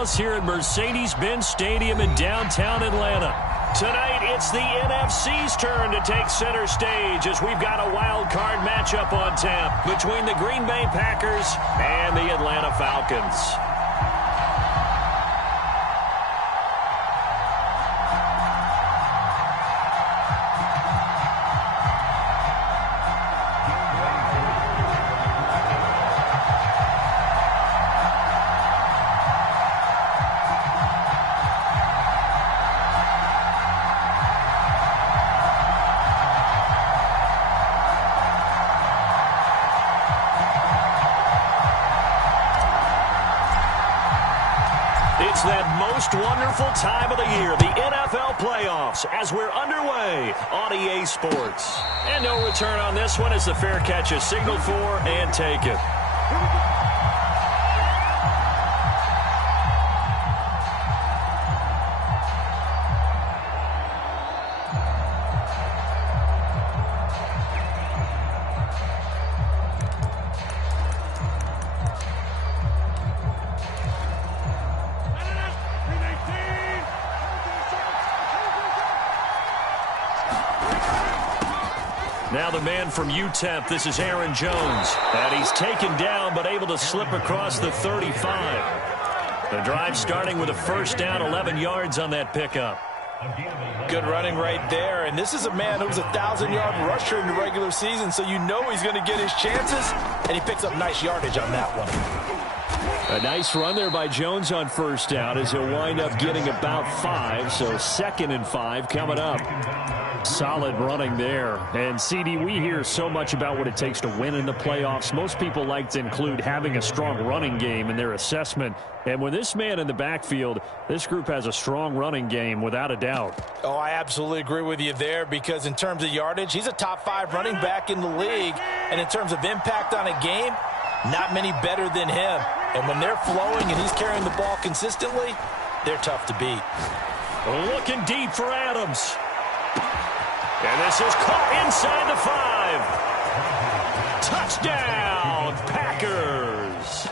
house here at Mercedes-Benz Stadium in downtown Atlanta. Tonight, it's the NFC's turn to take center stage as we've got a wild card matchup on tap between the Green Bay Packers and the Atlanta Falcons. It's that most wonderful time of the year, the NFL playoffs, as we're underway on EA Sports. And no return on this one as the fair catch is signaled for and taken. Now the man from UTEP, this is Aaron Jones. And he's taken down but able to slip across the 35. The drive starting with a first down, 11 yards on that pickup. Good running right there. And this is a man who was a 1,000-yard rusher in the regular season, so you know he's going to get his chances. And he picks up nice yardage on that one. A nice run there by Jones on first down as he'll wind up getting about 5. So 2nd and 5 coming up. Solid running there. And, CD, we hear so much about what it takes to win in the playoffs. Most people like to include having a strong running game in their assessment. And with this man in the backfield, this group has a strong running game without a doubt. Oh, I absolutely agree with you there because in terms of yardage, he's a top 5 running back in the league. And in terms of impact on a game, not many better than him. And when they're flowing and he's carrying the ball consistently, they're tough to beat. Looking deep for Adams. And this is caught inside the 5. Touchdown, Packers.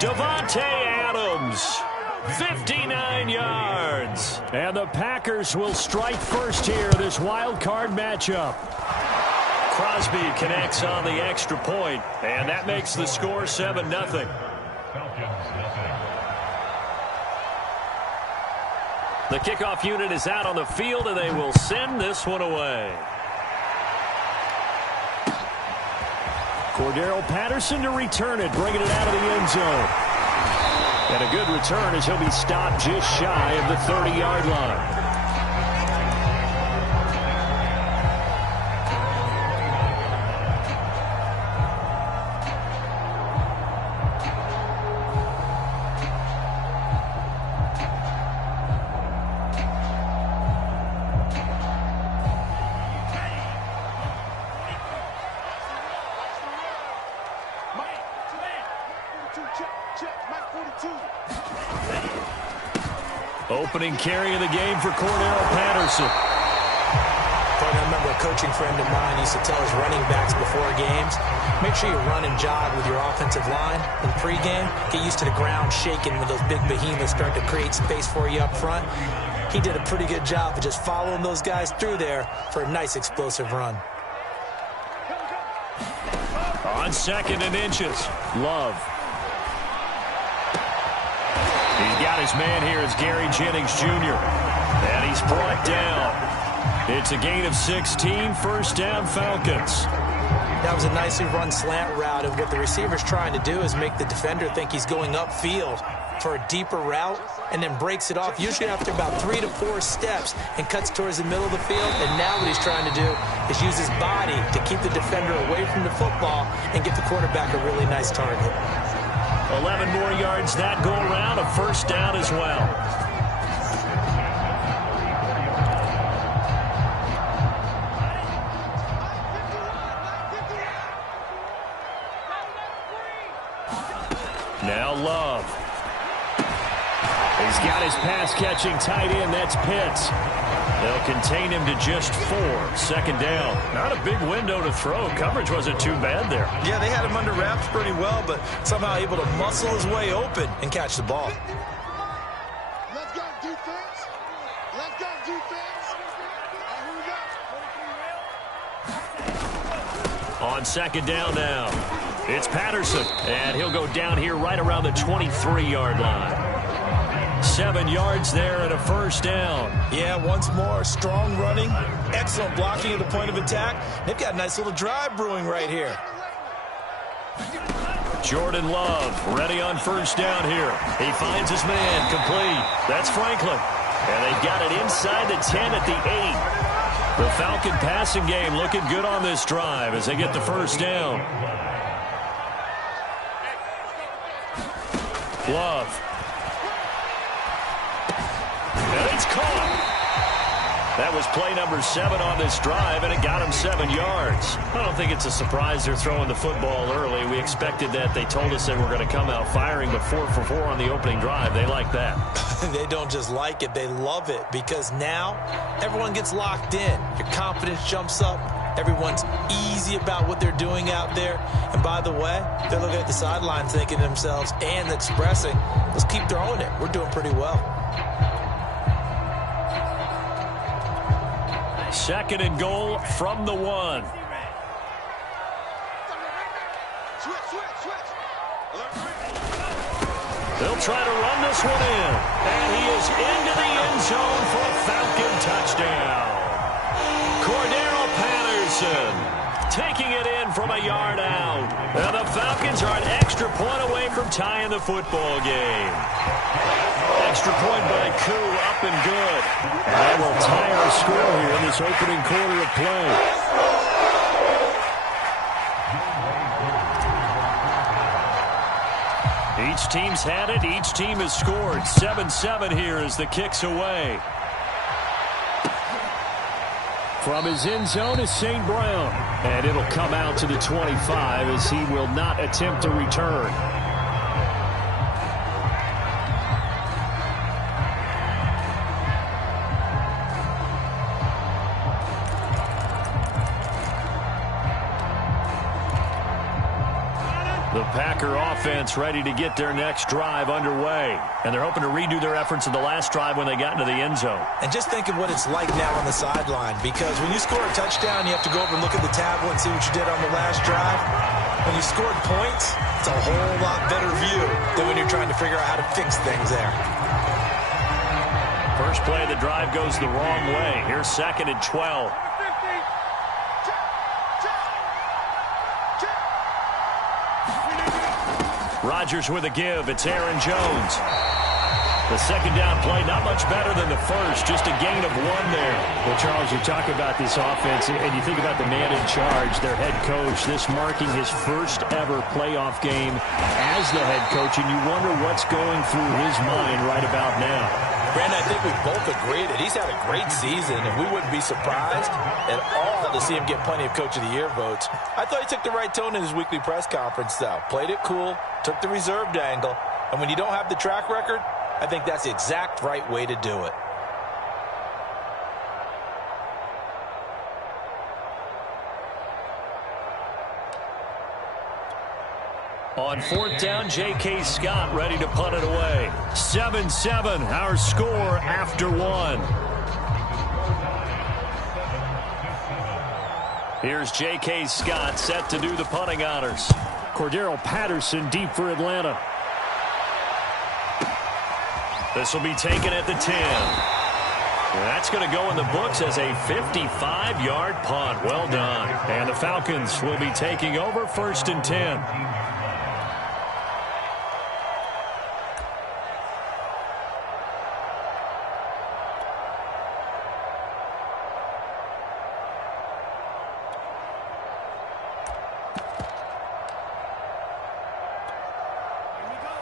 Davante Adams, 59 yards. And the Packers will strike first here, this wild card matchup. Crosby connects on the extra point, and that makes the score 7-0. The kickoff unit is out on the field, and they will send this one away. Cordero Patterson to return it, bringing it out of the end zone. And a good return as he'll be stopped just shy of the 30-yard line. Opening carry of the game for Cordero Patterson. I remember a coaching friend of mine used to tell his running backs before games, make sure you run and jog with your offensive line in pregame. Get used to the ground shaking when those big behemoths start to create space for you up front. He did a pretty good job of just following those guys through there for a nice explosive run. On 2nd and inches, Love. He's got his man here as Gary Jennings Jr. And he's brought down. It's a gain of 16, first down Falcons. That was a nicely run slant route, and what the receiver's trying to do is make the defender think he's going upfield for a deeper route and then breaks it off, usually after about 3 to 4 steps, and cuts towards the middle of the field. And now what he's trying to do is use his body to keep the defender away from the football and get the quarterback a really nice target. 11 more yards that go around, a first down as well. Now Love. He's got his pass-catching tight end. That's Pitts. They'll contain him to just 4. 2nd down. Not a big window to throw. Coverage wasn't too bad there. Yeah, they had him under wraps pretty well, but somehow able to muscle his way open and catch the ball. defense. Let's go, defense. Here we go. On second down now, it's Patterson, and he'll go down here right around the 23-yard line. 7 yards there and a first down. Yeah, once more, strong running, excellent blocking at the point of attack. They've got a nice little drive brewing right here. Jordan Love ready on first down here. He finds his man, complete. That's Franklin. And they've got it inside the 10 at the 8. The Falcon passing game looking good on this drive as they get the first down. Love. And it's caught. That was play number 7 on this drive, and it got him 7 yards. I don't think it's a surprise they're throwing the football early. We expected that. They told us they were going to come out firing, but 4 for 4 on the opening drive. They like that. They don't just like it, they love it, because now everyone gets locked in. Your confidence jumps up. Everyone's easy about what they're doing out there. And by the way, they're looking at the sideline thinking to themselves and expressing, let's keep throwing it. We're doing pretty well. Second and goal from the 1. They'll try to run this one in. And he is into the end zone for a Falcon touchdown. Cordero Patterson taking it in from a yard out. And the Falcons are an extra point away from tying the football game. Extra point by Koo, up and good. That will tie our score here in this opening quarter of play. Each team's had it. Each team has scored. 7-7 here as the kick's away. From his end zone is St. Brown. And it'll come out to the 25 as he will not attempt to return. The Packer offense ready to get their next drive underway. And they're hoping to redo their efforts in the last drive when they got into the end zone. And just think of what it's like now on the sideline, because when you score a touchdown, you have to go over and look at the tablet and see what you did on the last drive. When you scored points, it's a whole lot better view than when you're trying to figure out how to fix things there. First play of the drive goes the wrong way. Here's second and 12. Rodgers with a give. It's Aaron Jones. The second down play, not much better than the first. Just a gain of 1 there. Well, Charles, you talk about this offense, and you think about the man in charge, their head coach, this marking his first ever playoff game as the head coach, and you wonder what's going through his mind right about now. Brandon, I think we both agree that he's had a great season, and we wouldn't be surprised at all to see him get plenty of Coach of the Year votes. I thought he took the right tone in his weekly press conference, though. Played it cool, took the reserved angle, and when you don't have the track record, I think that's the exact right way to do it. On fourth down, J.K. Scott ready to punt it away. 7-7, our score after 1. Here's J.K. Scott set to do the punting honors. Cordero Patterson deep for Atlanta. This will be taken at the 10. That's going to go in the books as a 55-yard punt. Well done. And the Falcons will be taking over first and 10.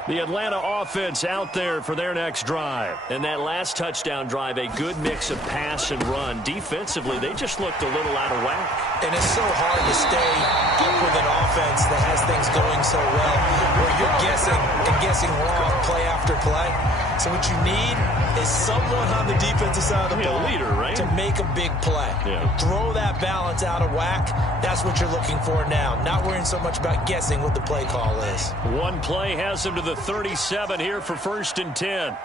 The Atlanta offense out there for their next drive. And that last touchdown drive, a good mix of pass and run. Defensively, they just looked a little out of whack. And it's so hard to stay up with an offense that has things going so well, where you're guessing and guessing wrong play after play. So what you need is someone on the defensive side of the ball, leader, right? to make a big play. Yeah. Throw that balance out of whack. That's what you're looking for now. Not worrying so much about guessing what the play call is. One play has them to the 37 here for first and 10.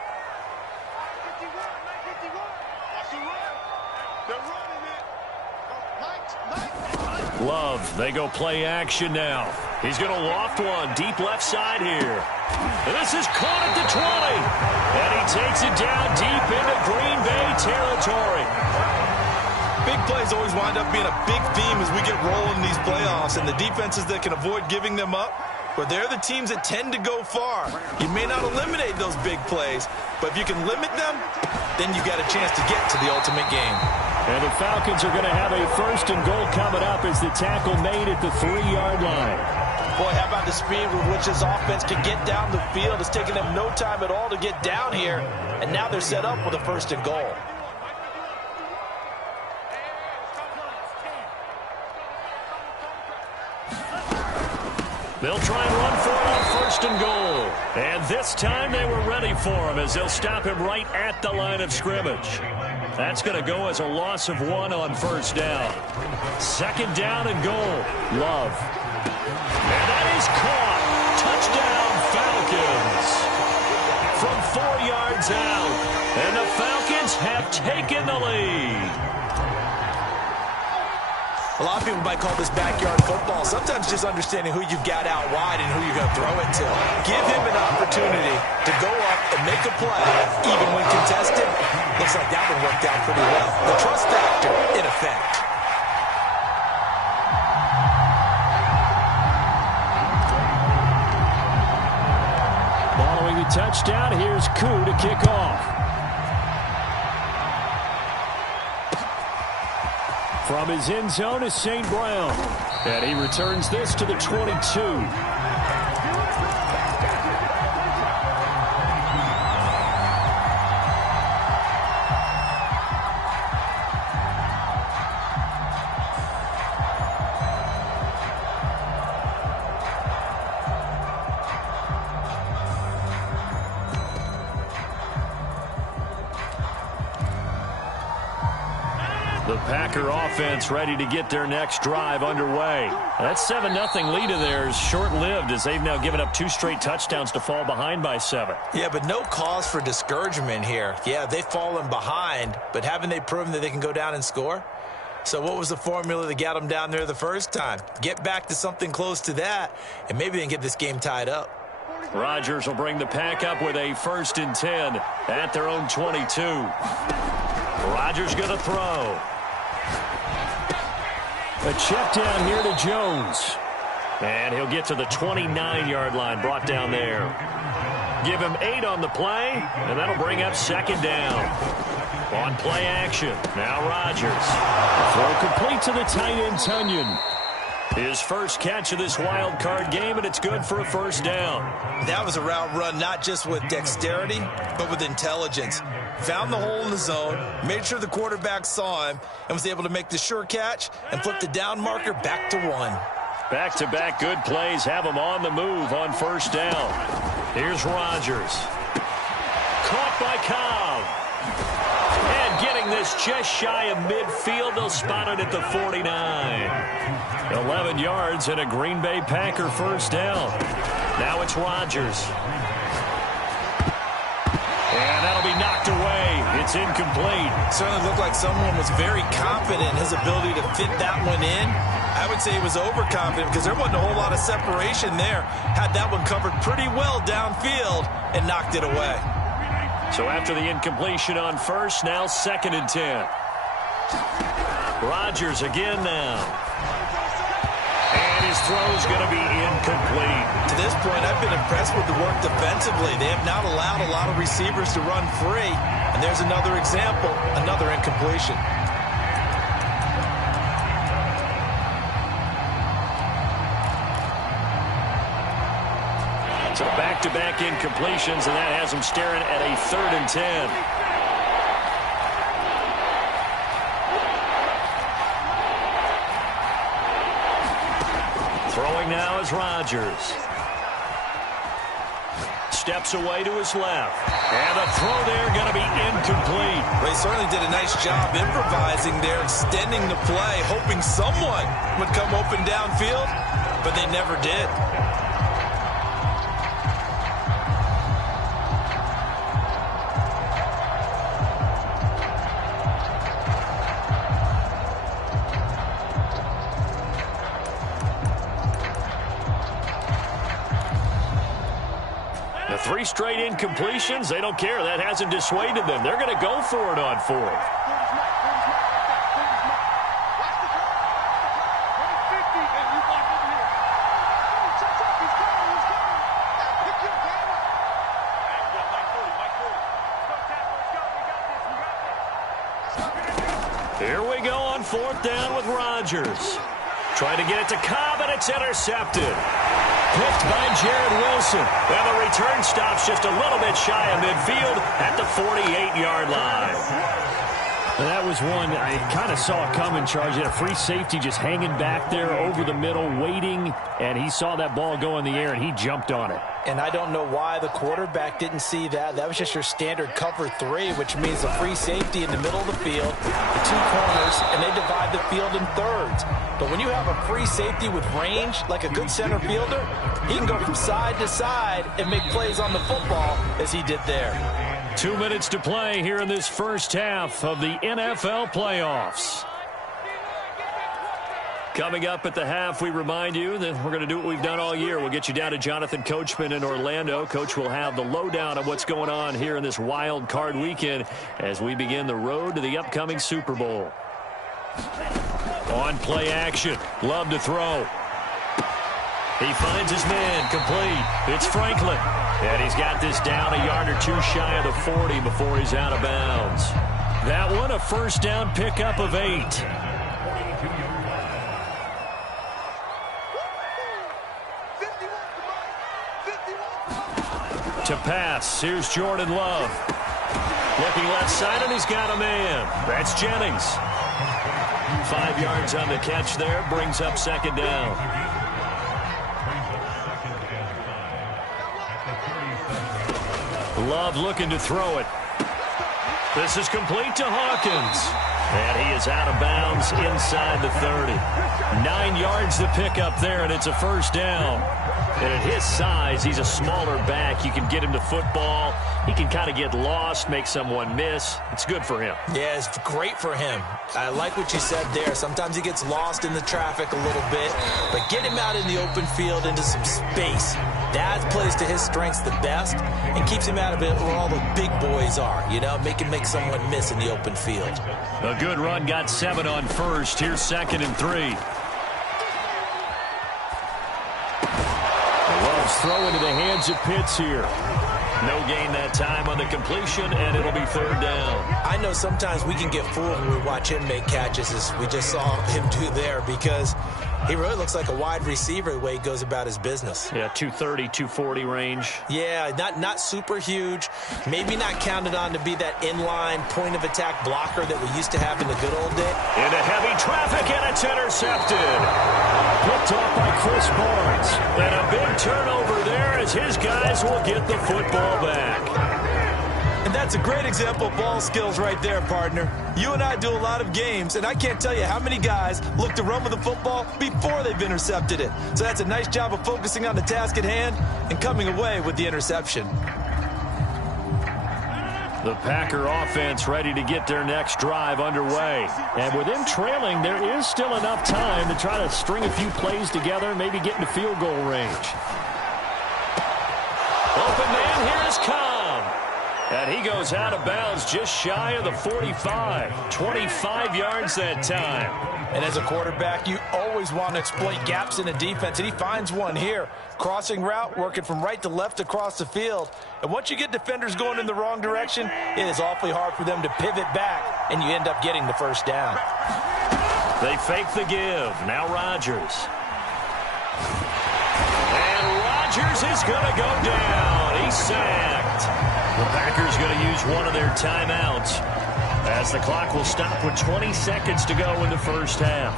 Love, they go play action now. He's going to loft one deep left side here. And this is caught at the 20. And he takes it down deep into Green Bay territory. Big plays always wind up being a big theme as we get rolling in these playoffs. And the defenses that can avoid giving them up, but they're the teams that tend to go far. You may not eliminate those big plays, but if you can limit them, then you got a chance to get to the ultimate game. And the Falcons are going to have a 1st and goal coming up as the tackle made at the 3-yard line. Boy, how about the speed with which this offense can get down the field? It's taken them no time at all to get down here, and now they're set up with a 1st and goal. They'll try and run for it on 1st and goal. And this time they were ready for him as they'll stop him right at the line of scrimmage. That's going to go as a loss of 1 on 1st down. 2nd down and goal. Love. And that is caught. Touchdown, Falcons. From 4 yards out. And the Falcons have taken the lead. A lot of people might call this backyard football. Sometimes just understanding who you've got out wide and who you're going to throw it to. Give him an opportunity to go up and make a play, even when contested. Looks like that one worked out pretty well. The trust factor in effect. Following the touchdown, here's Koo to kick off. From his end zone is St. Brown. And he returns this to the 22. The Packer offense ready to get their next drive underway. That 7-0 lead of theirs short-lived as they've now given up 2 straight touchdowns to fall behind by 7. Yeah, but no cause for discouragement here. Yeah, they've fallen behind, but haven't they proven that they can go down and score? So what was the formula that got them down there the first time? Get back to something close to that, and maybe they can get this game tied up. Rodgers will bring the Pack up with a 1st and 10 at their own 22. Rodgers going to throw. A check down here to Jones. And he'll get to the 29-yard line, brought down there. Give him 8 on the play, and that'll bring up 2nd down. On play action, now Rodgers. Throw complete to the tight end, Tunyon. His first catch of this wild card game, and it's good for a 1st down. That was a route run not just with dexterity, but with intelligence. Found the hole in the zone, made sure the quarterback saw him, and was able to make the sure catch and flip the down marker back to 1. Back-to-back good plays have him on the move on 1st down. Here's Rodgers. Caught by Cobb. And getting this just shy of midfield, they'll spot it at the 49. 11 yards and a Green Bay Packer 1st down. Now it's Rodgers. And that'll be knocked away. It's incomplete. Certainly looked like someone was very confident in his ability to fit that one in. I would say he was overconfident because there wasn't a whole lot of separation there. Had that one covered pretty well downfield and knocked it away. So after the incompletion on 1st, now 2nd and 10. Rodgers again now. And his throw's going to be incomplete. To this point, I've been impressed with the work defensively. They have not allowed a lot of receivers to run free. And there's another example, another incompletion. So back-to-back incompletions, and that has them staring at a 3rd and 10. Throwing now is Rodgers. Steps away to his left. And the throw there going to be incomplete. They certainly did a nice job improvising there, extending the play, hoping someone would come open downfield, but they never did. 3 straight incompletions. They don't care. That hasn't dissuaded them. They're going to go for it on 4th. Here we go on 4th down with Rodgers. Trying to get it to Cobb, and it's intercepted. Picked by Jared Wilson. And the return stops just a little bit shy of midfield at the 48-yard line. And that was one I kind of saw coming, Charge. He had a free safety just hanging back there over the middle, waiting, and he saw that ball go in the air, and he jumped on it. And I don't know why the quarterback didn't see that. That was just your standard cover 3, which means a free safety in the middle of the field, the 2 corners, and they divide the field in thirds. But when you have a free safety with range, like a good center fielder, he can go from side to side and make plays on the football as he did there. 2 minutes to play here in this first half of the NFL playoffs. Coming up at the half, we remind you that we're going to do what we've done all year. We'll get you down to Jonathan Coachman in Orlando. Coach will have the lowdown of what's going on here in this wild card weekend as we begin the road to the upcoming Super Bowl. On play action, Love to throw. He finds his man, complete. It's Franklin. And he's got this down a yard or 2 shy of the 40 before he's out of bounds. That one, a first down pickup of 8. To pass, here's Jordan Love. Looking left side, and he's got a man. That's Jennings. 5 yards on the catch there, brings up 2nd down. Love looking to throw it. This is complete to Hawkins. And he is out of bounds inside the 30. 9 yards to pick up there, and it's a first down. And at his size, he's a smaller back. You can get him to football. He can kind of get lost, make someone miss. It's good for him. Yeah, it's great for him. I like what you said there. Sometimes he gets lost in the traffic a little bit, but get him out in the open field into some space. That plays to his strengths the best and keeps him out of it where all the big boys are, you know, make someone miss in the open field. A good run, got 7 on first. Here's 2nd and 3. Love's throw into the hands of Pitts here. No gain that time on the completion, and it'll be 3rd down. I know sometimes we can get fooled when we watch him make catches, as we just saw him do there, because he really looks like a wide receiver the way he goes about his business. Yeah, 230, 240 range. Yeah, not super huge. Maybe not counted on to be that inline point-of-attack blocker that we used to have in the good old days. Into heavy traffic, and it's intercepted. Picked off by Chris Barnes. And a big turnover there as his guys will get the football back. And that's a great example of ball skills right there, partner. You and I do a lot of games, and I can't tell you how many guys look to run with the football before they've intercepted it. So that's a nice job of focusing on the task at hand and coming away with the interception. The Packer offense ready to get their next drive underway. And with them trailing, there is still enough time to try to string a few plays together, maybe get into field goal range. Open man, here is Cobb. And he goes out of bounds just shy of the 45. 25 yards that time. And as a quarterback, you always want to exploit gaps in a defense, and he finds one here. Crossing route, working from right to left across the field. And once you get defenders going in the wrong direction, it is awfully hard for them to pivot back, and you end up getting the first down. They fake the give. Now Rodgers. And Rodgers is going to go down. He's sacked. The Packers going to use one of their timeouts as the clock will stop with 20 seconds to go in the first half.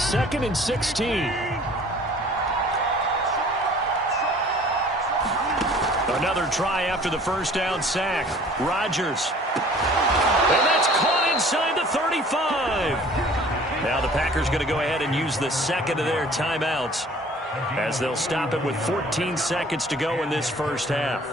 2nd and 16. Another try after the first down sack. Rodgers. And that's caught inside the 35. Now the Packers going to go ahead and use the second of their timeouts as they'll stop it with 14 seconds to go in this first half.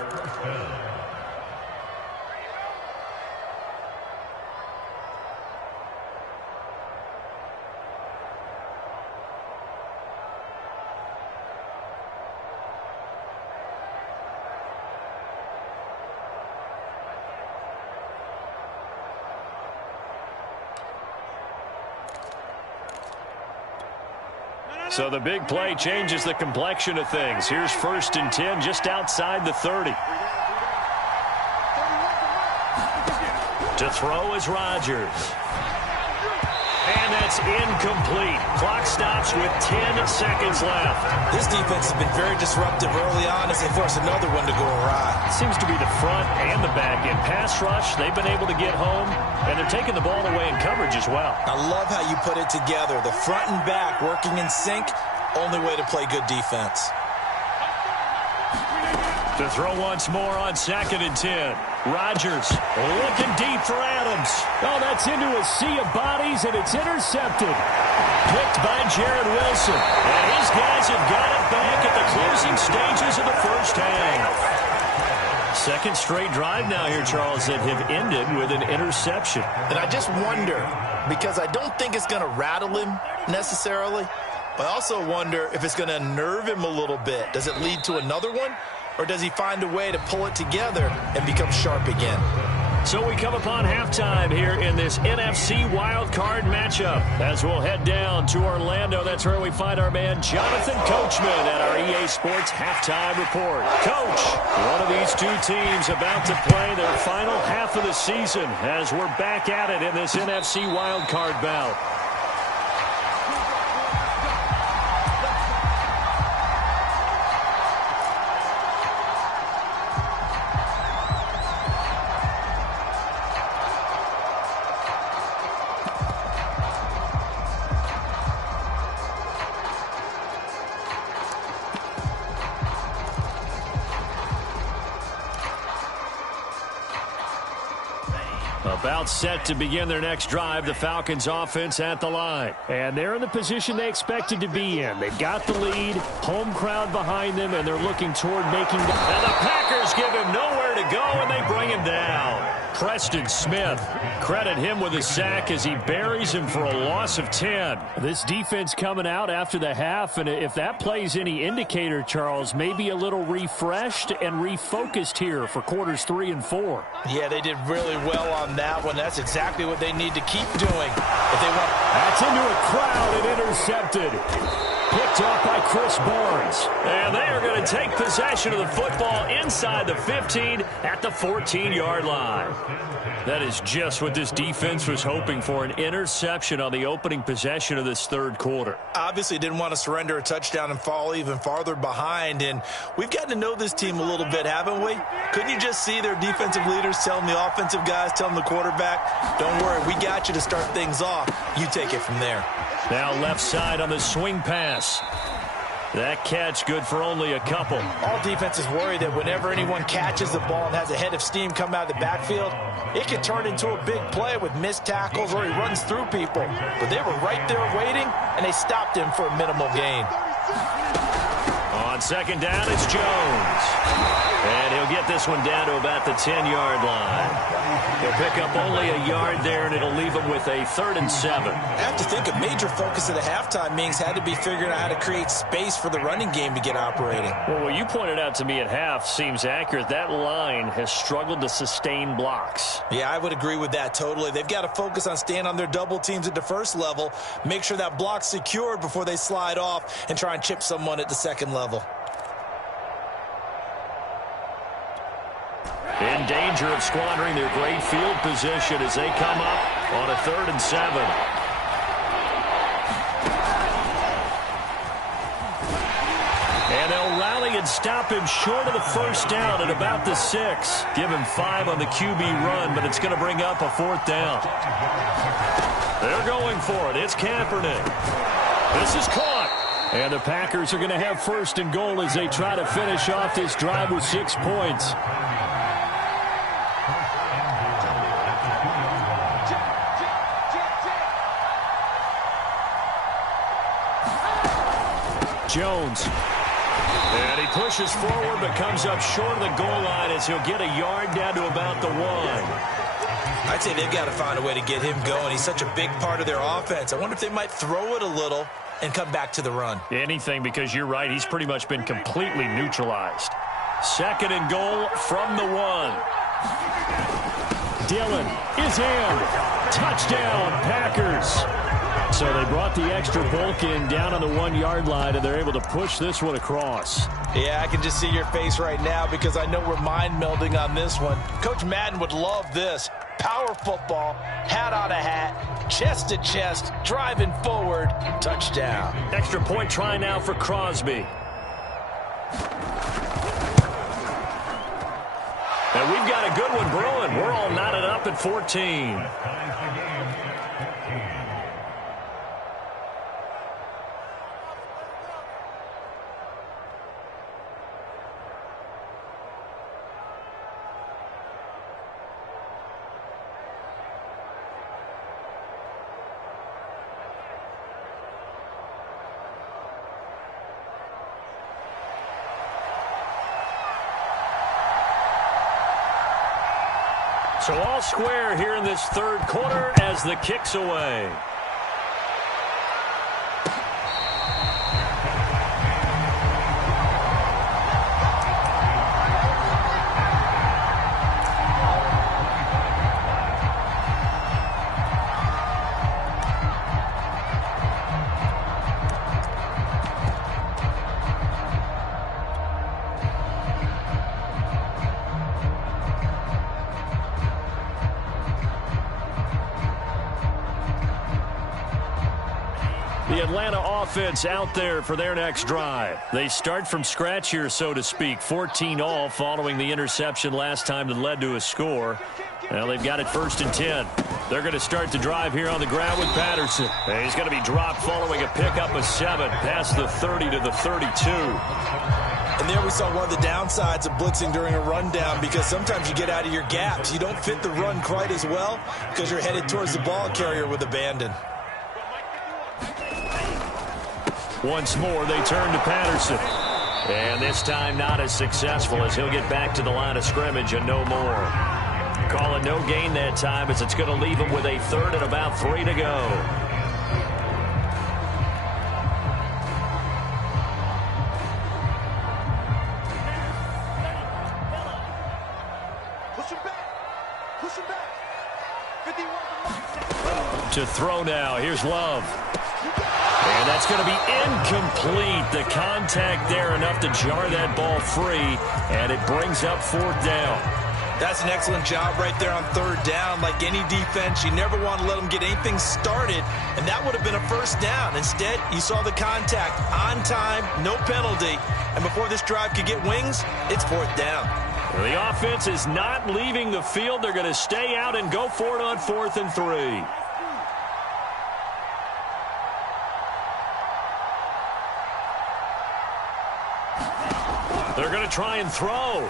So the big play changes the complexion of things. Here's 1st and 10 just outside the 30. To throw is Rodgers. And that's incomplete. Clock stops with 10 seconds left. This defense has been very disruptive early on as they force another one to go awry. Seems to be the front and the back end. Pass rush, they've been able to get home, and they're taking the ball away in coverage as well. I love how you put it together. The front and back working in sync, only way to play good defense. To throw once more on 2nd and 10. Rodgers looking deep for Adams. Oh, that's into a sea of bodies, and it's intercepted. Picked by Jared Wilson. And his guys have got it back at the closing stages of the first half. Second straight drive now here, Charles, that have ended with an interception. And I just wonder, because I don't think it's going to rattle him necessarily, but I also wonder if it's going to unnerve him a little bit. Does it lead to another one? Or does he find a way to pull it together and become sharp again? So we come upon halftime here in this NFC wildcard matchup. As we'll head down to Orlando, that's where we find our man Jonathan Coachman at our EA Sports Halftime Report. Coach, one of these two teams about to play their final half of the season as we're back at it in this NFC wildcard bout. About set to begin their next drive, the Falcons offense at the line. And they're in the position they expected to be in. They've got the lead, home crowd behind them, and they're looking toward making the... And the Packers give him nowhere to go, and they bring him down. Preston Smith, credit him with a sack as he buries him for a loss of 10. This defense coming out after the half, and if that plays any indicator, Charles, maybe a little refreshed and refocused here for quarters 3 and 4. Yeah, they did really well on that one. That's exactly what they need to keep doing if they want. That's into a crowd and intercepted. Picked off by Chris Barnes. And they are going to take possession of the football inside the 15 at the 14-yard line. That is just what this defense was hoping for, an interception on the opening possession of this third quarter. Obviously didn't want to surrender a touchdown and fall even farther behind, and we've gotten to know this team a little bit, haven't we? Couldn't you just see their defensive leaders telling the offensive guys, telling the quarterback, don't worry, we got you to start things off. You take it from there. Now left side on the swing pass. That catch good for only a couple. All defenses worry that whenever anyone catches the ball and has a head of steam come out of the backfield, it can turn into a big play with missed tackles or he runs through people. But they were right there waiting, and they stopped him for a minimal gain. On second down, it's Jones. And he'll get this one down to about the 10-yard line. He'll pick up only a yard there, and it'll leave him with a 3rd and 7. I have to think a major focus of the halftime meetings had to be figuring out how to create space for the running game to get operating. Well, what you pointed out to me at half seems accurate. That line has struggled to sustain blocks. Yeah, I would agree with that totally. They've got to focus on staying on their double teams at the first level, make sure that block's secured before they slide off and try and chip someone at the second level. In danger of squandering their great field position as they come up on a 3rd and 7. And they'll rally and stop him short of the first down at about the 6. Give him 5 on the QB run, but it's going to bring up a 4th down. They're going for it. It's Kaepernick. This is caught. And the Packers are going to have 1st and goal as they try to finish off this drive with 6 points. Jones. And he pushes forward but comes up short of the goal line as he'll get a yard down to about the 1. I'd say they've got to find a way to get him going. He's such a big part of their offense. I wonder if they might throw it a little and come back to the run. Anything, because you're right. He's pretty much been completely neutralized. 2nd and goal from the 1. Dillon is in. Touchdown, Packers. So they brought the extra bulk in down on the 1-yard line, and they're able to push this one across. Yeah, I can just see your face right now because I know we're mind melding on this one. Coach Madden would love this. Power football, hat on a hat, chest to chest, driving forward, touchdown. Extra point try now for Crosby. And we've got a good one brewing. We're all knotted up at 14. So all square here in this third quarter as the kick's away. The Atlanta offense out there for their next drive. They start from scratch here, so to speak. 14 all following the interception last time that led to a score. Well, they've got it 1st and 10. They're going to start the drive here on the ground with Patterson. And he's going to be dropped following a pickup of 7 past the 30 to the 32. And there we saw one of the downsides of blitzing during a rundown, because sometimes you get out of your gaps. You don't fit the run quite as well because you're headed towards the ball carrier with abandon. Once more, they turn to Patterson. And this time not as successful as he'll get back to the line of scrimmage and no more. Call it no gain that time as it's going to leave him with a 3rd and about 3 to go. Push him back. Push him back. 51. To throw now. Here's Love. And that's going to be incomplete. The contact there enough to jar that ball free, and it brings up 4th down. That's an excellent job right there on 3rd down. Like any defense, you never want to let them get anything started, and that would have been a 1st down. Instead, you saw the contact on time, no penalty, and before this drive could get wings, it's 4th down. The offense is not leaving the field. They're going to stay out and go for it on 4th and 3. They're going to try and throw.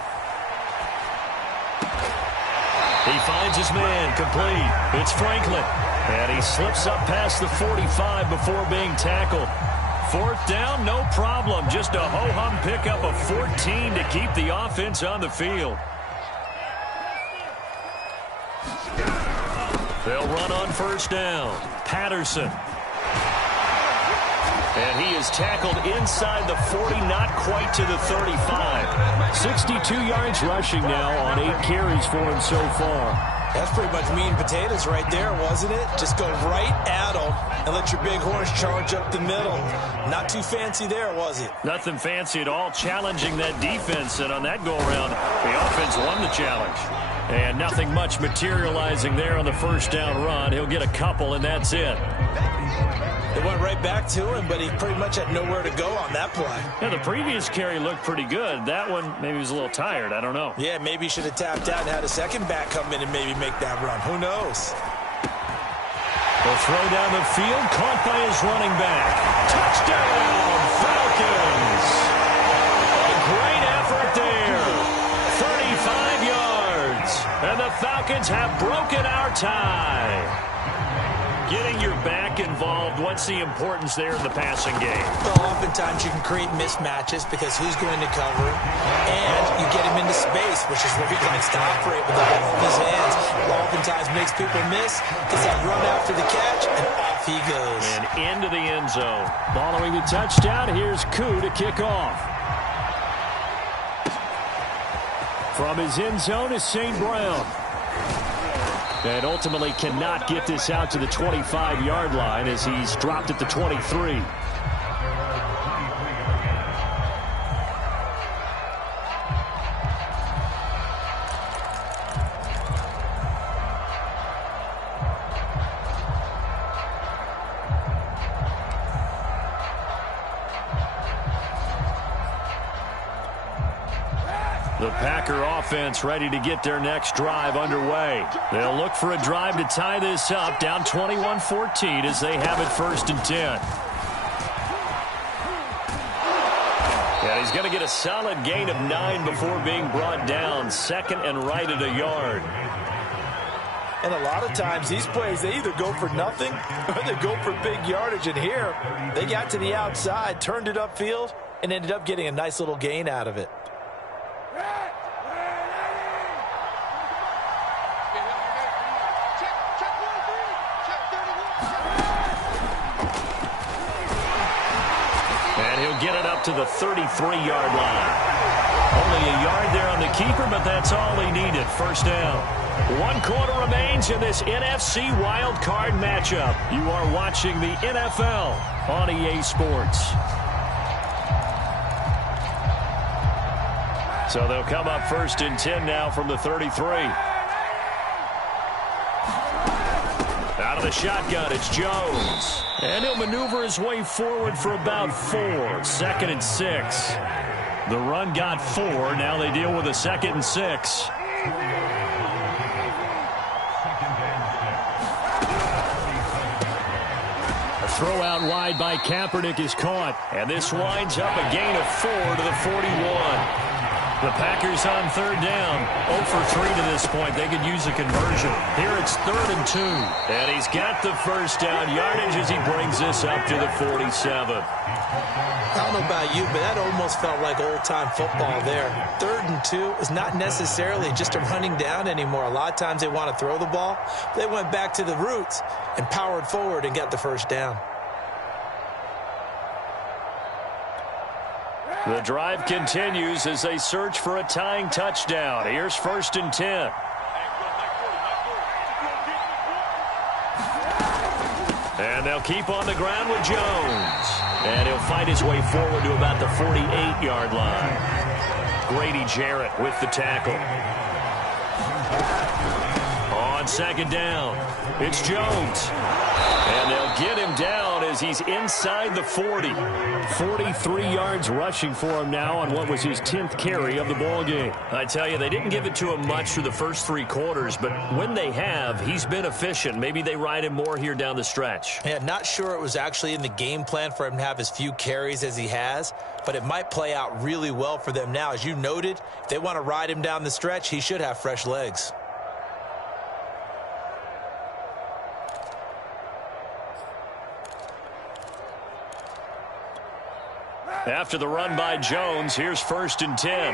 He finds his man, complete. It's Franklin. And he slips up past the 45 before being tackled. 4th down, no problem. Just a ho-hum pickup of 14 to keep the offense on the field. They'll run on 1st down. Patterson. And he is tackled inside the 40, not quite to the 35. 62 yards rushing now on 8 carries for him so far. That's pretty much meat and potatoes right there, wasn't it? Just go right at them and let your big horse charge up the middle. Not too fancy there, was it? Nothing fancy at all, challenging that defense. And on that go-around, the offense won the challenge. And nothing much materializing there on the 1st down run. He'll get a couple, and that's it. It went right back to him, but he pretty much had nowhere to go on that play. Yeah, the previous carry looked pretty good. That one, maybe he was a little tired. I don't know. Yeah, maybe he should have tapped out and had a second back come in and maybe make that run. Who knows? They'll throw down the field, caught by his running back. Touchdown, Falcons! A great effort there. 35 yards. And the Falcons have broken our tie. Getting your back involved, what's the importance there in the passing game? Well, oftentimes you can create mismatches because who's going to cover, and you get him into space, which is where he likes to operate with the ball in his hands. It oftentimes makes people miss, gets that run after the catch, and off he goes. And into the end zone. Following the touchdown, here's Koo to kick off. From his end zone is St. Brown. And ultimately cannot get this out to the 25-yard line as he's dropped at the 23. The Packer offense ready to get their next drive underway. They'll look for a drive to tie this up, down 21-14 as they have it 1st and 10. And he's going to get a solid gain of 9 before being brought down, 2nd and right at a yard. And a lot of times these plays, they either go for nothing or they go for big yardage. And here, they got to the outside, turned it upfield, and ended up getting a nice little gain out of it. Get it up to the 33-yard line. Only a yard there on the keeper, but that's all he needed. 1st down. 1 quarter remains in this NFC Wild Card matchup. You are watching the NFL on EA Sports. So they'll come up 1st and 10 now from the 33. Out of the shotgun, it's Jones. And he'll maneuver his way forward for about 4. 2nd and 6. The run got 4. Now they deal with a 2nd and 6. A throw out wide by Kaepernick is caught. And this winds up a gain of 4 to the 41. The Packers on 3rd down. 0 for 3 to this point. They could use a conversion. Here it's 3rd and 2. And he's got the 1st down yardage as he brings this up to the 47. I don't know about you, but that almost felt like old-time football there. 3rd and 2 is not necessarily just a running down anymore. A lot of times they want to throw the ball. They went back to the roots and powered forward and got the 1st down. The drive continues as they search for a tying touchdown. Here's 1st and 10. And they'll keep on the ground with Jones. And he'll fight his way forward to about the 48-yard line. Grady Jarrett with the tackle. On 2nd down, it's Jones. And they'll get him down as he's inside the 40. 43 yards rushing for him now on what was his 10th carry of the ball game. I tell you, they didn't give it to him much through the first 3 quarters, but when they have, he's been efficient. Maybe they ride him more here down the stretch. Yeah, not sure it was actually in the game plan for him to have as few carries as he has, but it might play out really well for them now. As you noted, if they want to ride him down the stretch, he should have fresh legs. After the run by Jones, here's 1st and 10.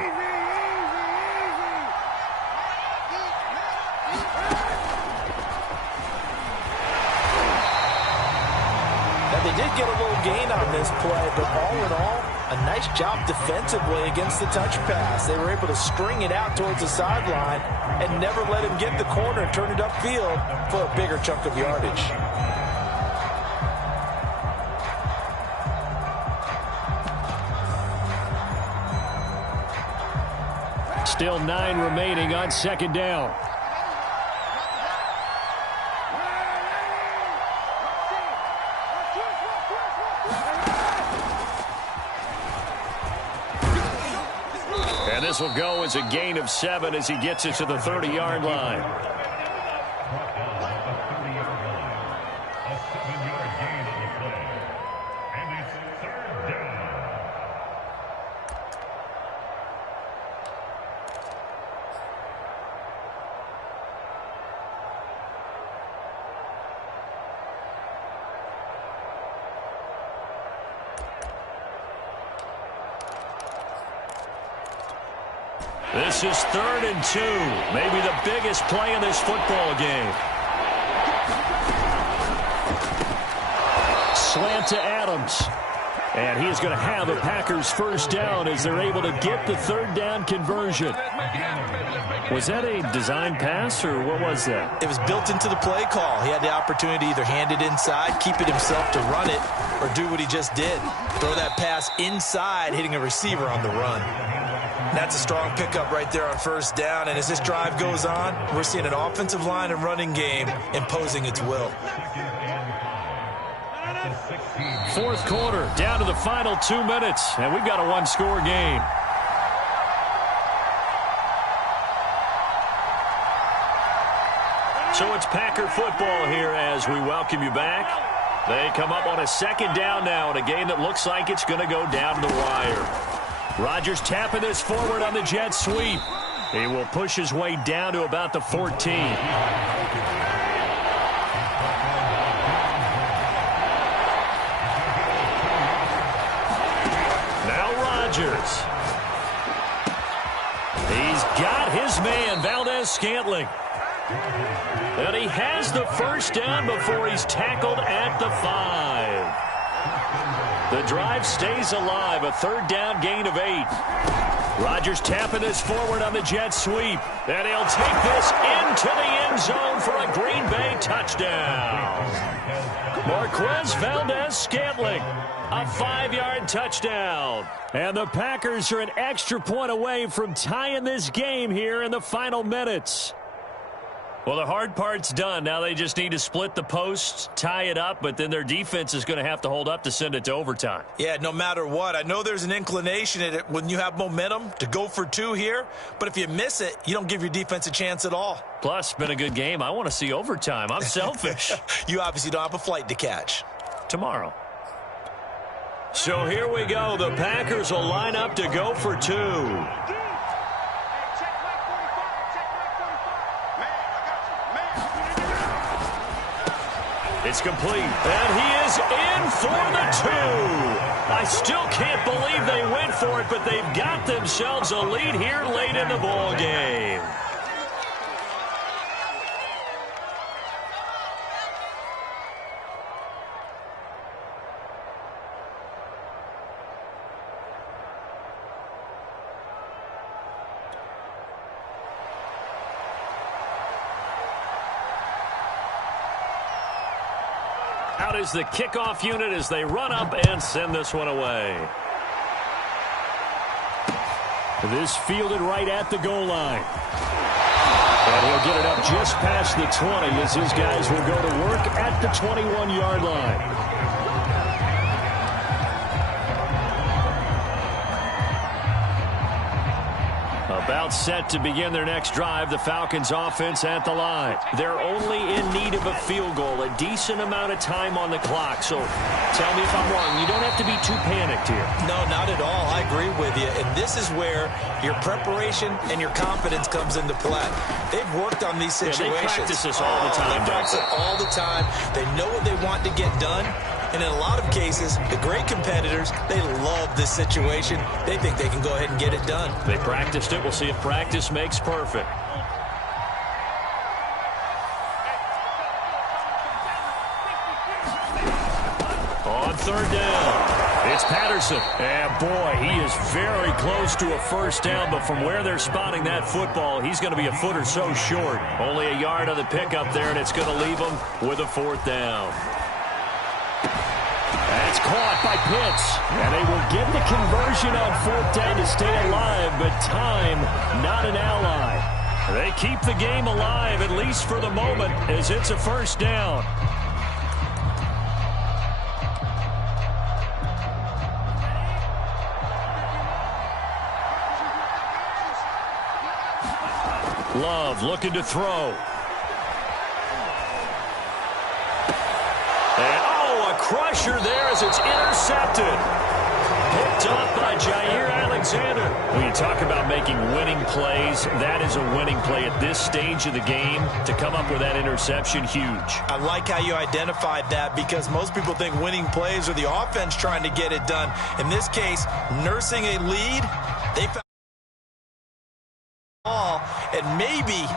Now, they did get a little gain on this play, but all in all, a nice job defensively against the touch pass. They were able to string it out towards the sideline and never let him get the corner and turn it upfield for a bigger chunk of yardage. Still 9 remaining on 2nd down. And this will go as a gain of 7 as he gets it to the 30-yard line. This is 3rd and 2. Maybe the biggest play in this football game. Slant to Adams. And he is going to have a Packers first down as they're able to get the third down conversion. Was that a design pass, or what was that? It was built into the play call. He had the opportunity to either hand it inside, keep it himself to run it, or do what he just did. Throw that pass inside, hitting a receiver on the run. That's a strong pickup right there on first down. And as this drive goes on, we're seeing an offensive line and running game imposing its will. Fourth quarter, down to the final 2 minutes, and we've got a one-score game. So it's Packer football here as we welcome you back. They come up on a second down now in a game that looks like it's going to go down to the wire. Rodgers tapping this forward on the jet sweep. He will push his way down to about the 14. He's got his man, Valdes-Scantling. And he has the first down before he's tackled at the 5. The drive stays alive, a third down gain of 8. Rodgers tapping this forward on the jet sweep. And he'll take this into the end zone for a Green Bay touchdown. Marquez Valdes-Scantling, a 5-yard touchdown. And the Packers are an extra point away from tying this game here in the final minutes. Well, the hard part's done. Now they just need to split the posts, tie it up, but then their defense is going to have to hold up to send it to overtime. Yeah, no matter what. I know there's an inclination in it when you have momentum to go for 2 here, but if you miss it, you don't give your defense a chance at all. Plus, been a good game. I want to see overtime. I'm selfish. You obviously don't have a flight to catch. Tomorrow. So here we go. The Packers will line up to go for 2. It's complete, and he is in for the 2. I still can't believe they went for it, but they've got themselves a lead here late in the ball game. Out is the kickoff unit as they run up and send this one away. This fielded right at the goal line. And he'll get it up just past the 20 as his guys will go to work at the 21-yard line. About set to begin their next drive, the Falcons offense at the line. They're only in need of a field goal, a decent amount of time on the clock. So tell me if I'm wrong. You don't have to be too panicked here. No, not at all. I agree with you. And this is where your preparation and your confidence comes into play. They've worked on these situations. Yeah, they practice this all the time. They practice it all the time. They know what they want to get done. And in a lot of cases, the great competitors, they love this situation. They think they can go ahead and get it done. They practiced it. We'll see if practice makes perfect. On third down, it's Patterson. And boy, he is very close to a first down, but from where they're spotting that football, he's going to be a foot or so short. Only a yard on the pickup there, and it's going to leave him with a fourth down. That's caught by Pitts. And they will get the conversion on fourth down to stay alive, but time not an ally. They keep the game alive, at least for the moment, as it's a first down. Love looking to throw. Crusher there as it's intercepted. Picked up by Jair Alexander. When you talk about making winning plays, that is a winning play at this stage of the game. To come up with that interception, huge. I like how you identified that because most people think winning plays are the offense trying to get it done. In this case, nursing a lead, they found the ball and maybe